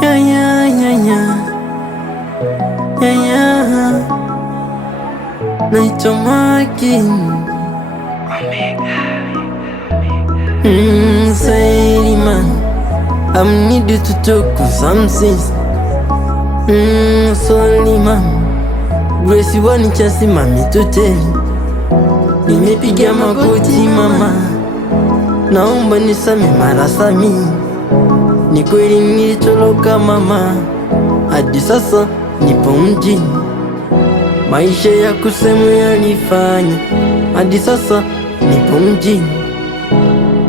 Ya ya ya ya ya ya, naitwa Makini. Say man, I'm needed to talk to some sis. Sorry man, Gracie wanichasi mami tuteli. Nimepiga magoti mama, naomba nisame mara sami. Ni kweli nilitoroka mama, hadi sasa nipo mjini. Maisha ya kusema yalifanya hadi sasa nipo mjini.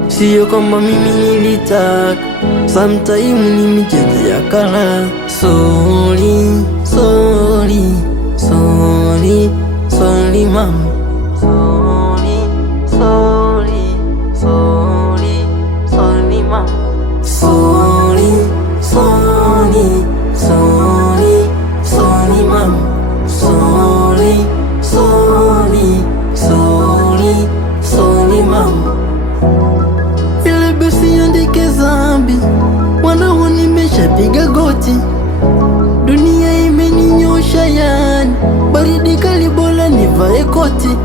Sio kama mimi nilitaka, sometime ni michezo ya kala. Sorry, sorry, sorry, sorry mama. Sorry, sorry, sorry, sorry mama. Sorry, sorry, sorry, sorry mama. Sorry, sorry, sorry, sorry mama. Ile basi andike zambi, wanao nimeshapiga goti. Dunia imeninyosha yani, baridi kali bora nivae koti.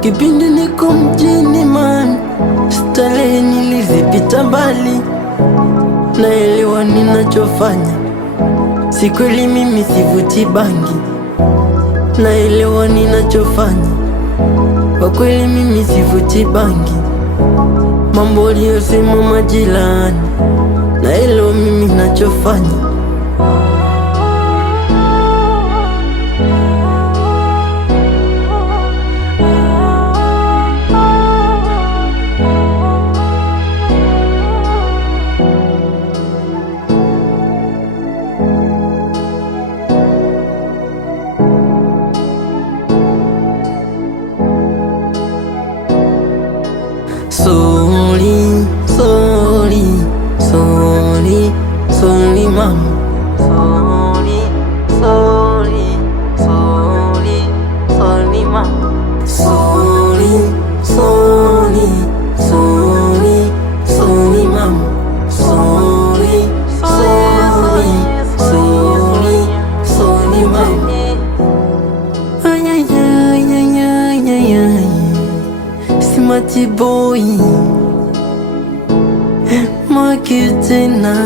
Kipindi niko mjini man, starehe nilizipita mbali. Naelewa ninachofanya, si kweli mimi sivuti bangi. Naelewa ninachofanya, kwa kweli mimi sivuti bangi. Mambo aliyosema majirani, naelewa mimi nachofanya. Sorry, sorry, sorry, sorry mama. Sorry, sorry, sorry, sorry mama. Sorry, sorry, sorry, sorry mama. Sorry, sorry, sorry, sorry mama. Ay ay ay ay ay ay ay, Smart boy Makitena.